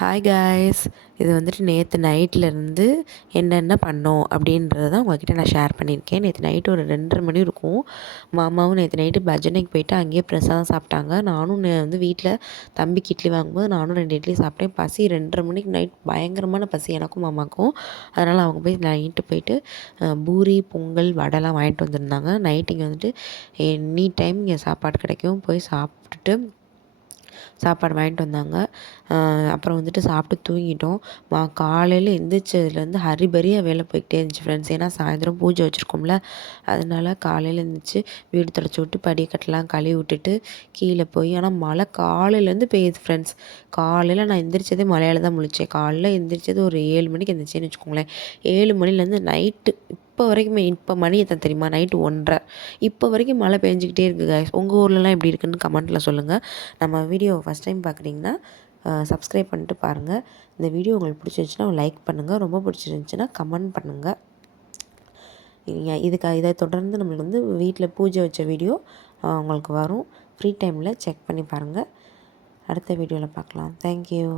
Hi guys, இது வந்துட்டு நேற்று நைட்லேருந்து என்னென்ன பண்ணோம் அப்படின்றத உங்கள்கிட்ட நான் ஷேர் பண்ணியிருக்கேன். நேற்று நைட்டு ஒரு 2:30 மணி இருக்கும். மாமாவும் நேற்று நைட்டு பஜனைக்கு போயிட்டு அங்கேயே பிரசாதம் சாப்பிட்டாங்க. நானும் வந்து வீட்டில் தம்பிக்கு இட்லி வாங்கும்போது நானும் 2 இட்லி சாப்பிட்டேன். பசி 2:30 மணிக்கு நைட் பயங்கரமான பசி எனக்கும் மாமாவுக்கும். அதனால் அவங்க போய் நைட்டு போயிட்டு பூரி, பொங்கல், வடைலாம் வாங்கிட்டு வந்திருந்தாங்க. நைட்டு இங்கே வந்துட்டு எனி டைம் இங்கே சாப்பாடு கிடைக்கும். போய் சாப்பிட்டுட்டு சாப்பாடு வாங்கிட்டு வந்தாங்க. அப்புறம் வந்துட்டு சாப்பிட்டு தூங்கிட்டோம். காலையில் எந்திரிச்சதுலேருந்து ஹரிபரியாக வேலை போய்கிட்டே இருந்துச்சு ஃப்ரெண்ட்ஸ். ஏன்னா சாயந்தரம் பூஜை வச்சுருக்கோம்ல, அதனால காலையில் எழுந்திரிச்சி வீடு தொடச்சி விட்டு படிக்கட்டெலாம் கழுவி விட்டுட்டு கீழே போய், ஆனால் மழை காலையிலேருந்து பெய்யுது ஃப்ரெண்ட்ஸ். காலையில் நான் எந்திரிச்சதே மழையால் தான் முழித்தேன். காலையில் எந்திரிச்சது ஒரு 7 மணிக்கு எந்திரிச்சேன்னு வச்சுக்கோங்களேன். 7 மணிலேருந்து நைட்டு இப்போ வரைக்குமே, இப்போ மணி எத்தனை தெரியுமா? நைட்டு 1:30. இப்போ வரைக்கும் மழை பெஞ்சிக்கிட்டே இருக்குது காய்ஸ். உங்கள் ஊர்லலாம் எப்படி இருக்குன்னு கமெண்ட்டில் சொல்லுங்கள். நம்ம வீடியோ ஃபஸ்ட் டைம் பார்க்குறீங்கன்னா சப்ஸ்கிரைப் பண்ணிட்டு பாருங்கள். இந்த வீடியோ உங்களுக்கு பிடிச்சிருந்துச்சின்னா லைக் பண்ணுங்கள். ரொம்ப பிடிச்சிருந்துச்சின்னா கமெண்ட் பண்ணுங்கள். இதை தொடர்ந்து நம்மளுக்கு வந்து வீட்டில் பூஜை வச்ச வீடியோ உங்களுக்கு வரும். ஃப்ரீ டைமில் செக் பண்ணி பாருங்கள். அடுத்த வீடியோவில் பார்க்கலாம். தேங்க்யூ.